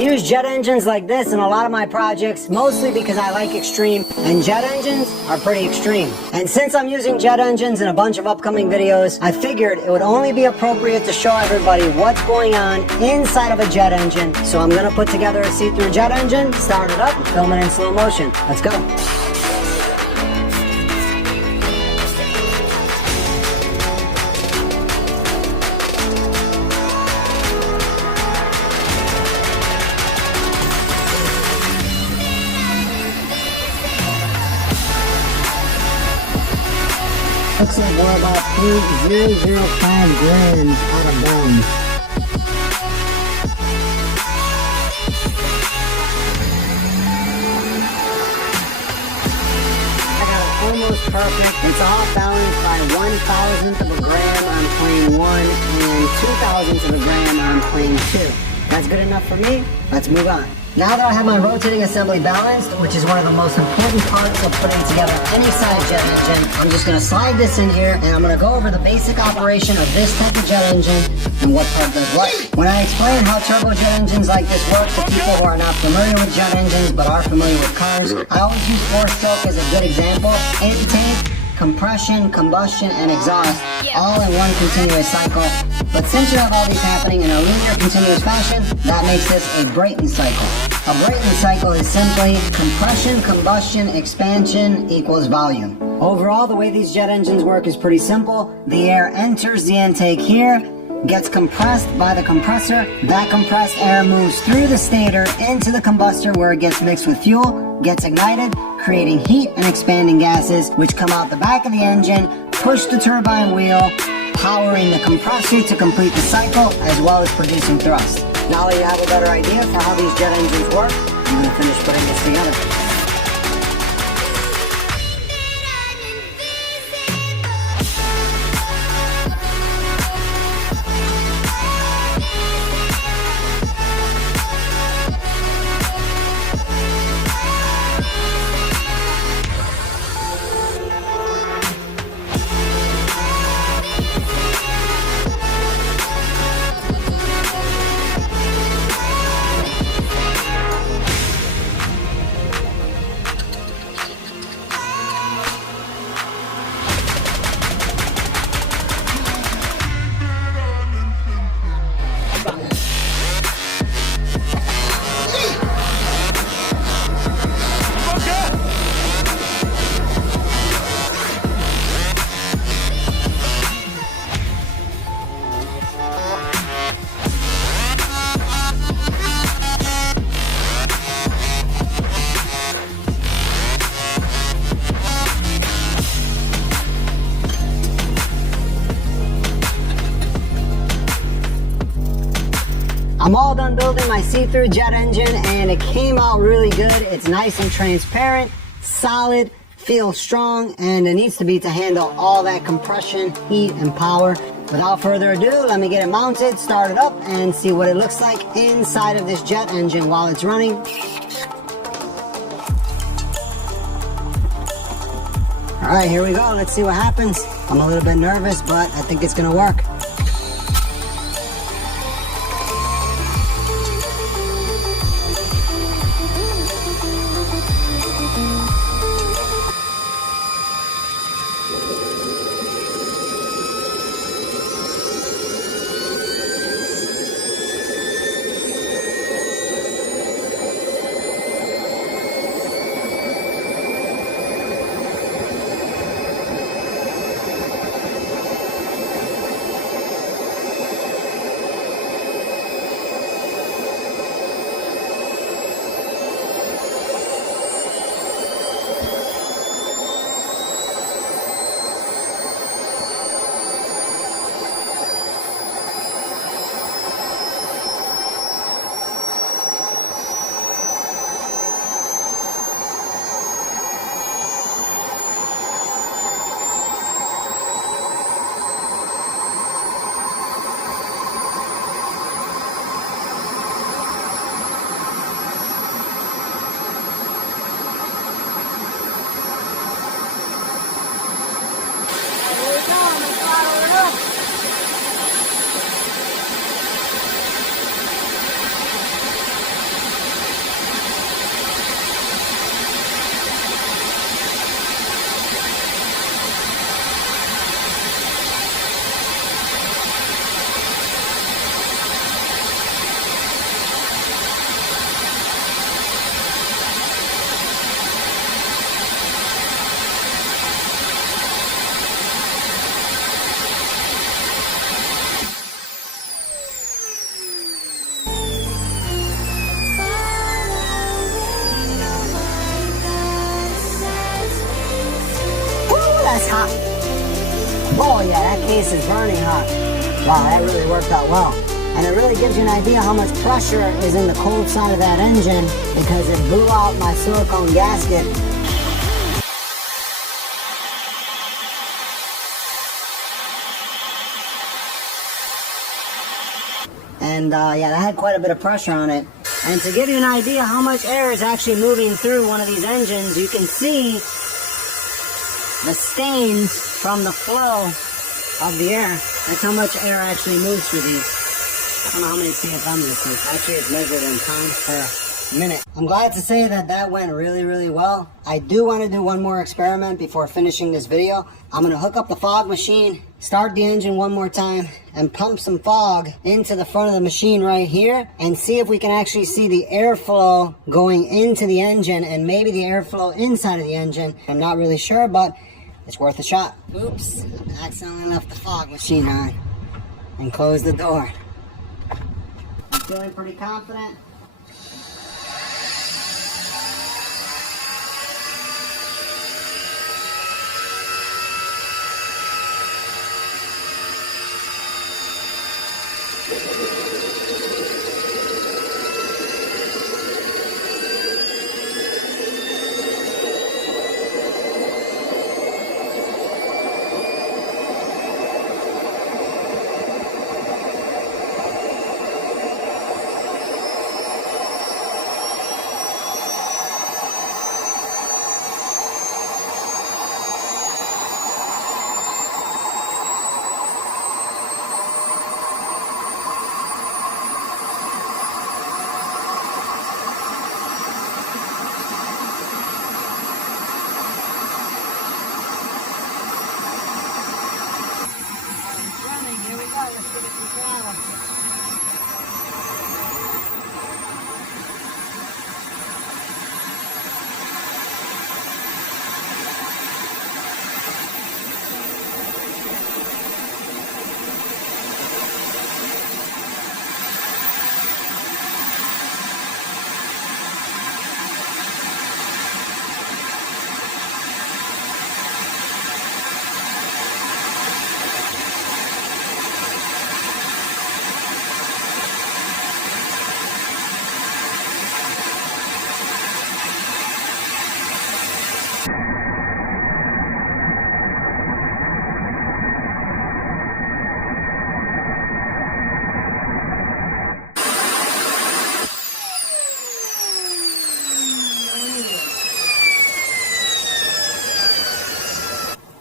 use jet engines like this in a lot of my projects, mostly because I like extreme, and jet engines are pretty extreme. And since I'm using jet engines in a bunch of upcoming videos, I figured it would only be appropriate to show everybody what's going on inside of a jet engine. So I'm gonna put together a see-through jet engine, start it up, and film it in slow motion. Let's go. Looks like we're about 0.005 grams out of bounds. I got it almost perfect. It's all balanced by 1,000th of a gram on plane 1 and 2,000ths of a gram on plane 2. That's good enough for me. Let's move on. Now that I have my rotating assembly balanced, which is one of the most important parts of putting together any size jet engine, I'm just going to slide this in here and I'm going to go over the basic operation of this type of jet engine and what part does what. When I explain how turbojet engines like this work to people who are not familiar with jet engines but are familiar with cars, I always use 4-stroke as a good example. Intake, compression, combustion, and exhaust, all in one continuous cycle. But since you have all these happening in a linear continuous fashion, that makes this a Brayton cycle. A Brayton cycle is simply compression, combustion, expansion equals volume. Overall, the way these jet engines work is pretty simple. The air enters the intake here, gets compressed by the compressor. That compressed air moves through the stator into the combustor where it gets mixed with fuel, gets ignited, creating heat and expanding gases, which come out the back of the engine, push the turbine wheel, powering the compressor to complete the cycle, as well as producing thrust. Now that you have a better idea for how these jet engines work, I'm going to finish putting this together. I'm all done building my see-through jet engine and it came out really good. It's nice and transparent, solid, feels strong, and it needs to be to handle all that compression, heat, and power. Without further ado, let me get it mounted, start it up, and see what it looks like inside of this jet engine while it's running. All right, here we go. Let's see what happens. I'm a little bit nervous, but I think it's gonna work. that's hot. Oh yeah, that case is burning hot. Wow, that really worked out well. And it really gives you an idea how much pressure is in the cold side of that engine because it blew out my silicone gasket. And yeah, that had quite a bit of pressure on it. And to give you an idea how much air is actually moving through one of these engines, you can see the stains from the flow of the air. That's how much air actually moves through these. I don't know how many CFM this is. Actually, it's measured in pounds per minute. I'm glad to say that that went really, really well. I do want to do one more experiment before finishing this video. I'm going to hook up the fog machine, start the engine one more time, and pump some fog into the front of the machine right here and see if we can actually see the airflow going into the engine and maybe the airflow inside of the engine. I'm not really sure, but it's worth a shot. Oops, I accidentally left the fog machine on and closed the door. I'm feeling pretty confident.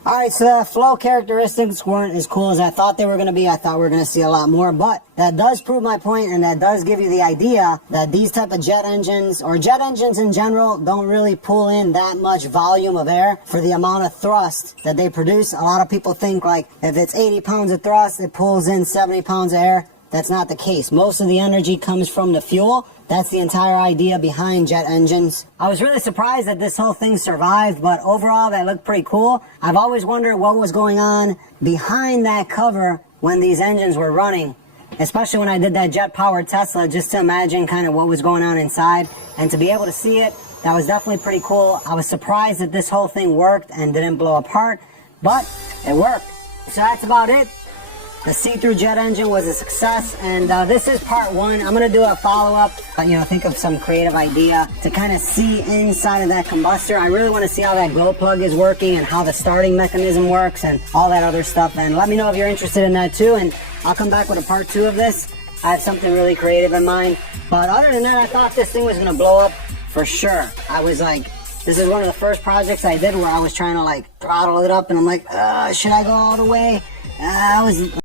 Alright, so the flow characteristics weren't as cool as I thought they were going to be. I thought we were going to see a lot more, but that does prove my point, and that does give you the idea that these type of jet engines, or jet engines in general, don't really pull in that much volume of air for the amount of thrust that they produce. A lot of people think like if it's 80 pounds of thrust, it pulls in 70 pounds of air. That's not the case. Most of the energy comes from the fuel. That's the entire idea behind jet engines. I was really surprised that this whole thing survived, but overall that looked pretty cool. I've always wondered what was going on behind that cover when these engines were running, especially when I did that jet-powered Tesla, just to imagine kind of what was going on inside. And to be able to see it, that was definitely pretty cool. I was surprised that this whole thing worked and didn't blow apart, but it worked. So that's about it. The see-through jet engine was a success, and this is part one. I'm going to do a follow-up, think of some creative idea to kind of see inside of that combustor. I really want to see how that glow plug is working and how the starting mechanism works and all that other stuff. And let me know if you're interested in that too, and I'll come back with a part two of this. I have something really creative in mind. But other than that, I thought this thing was going to blow up for sure. I was like, this is one of the first projects I did where I was trying to like throttle it up, and I'm like, should I go all the way? I was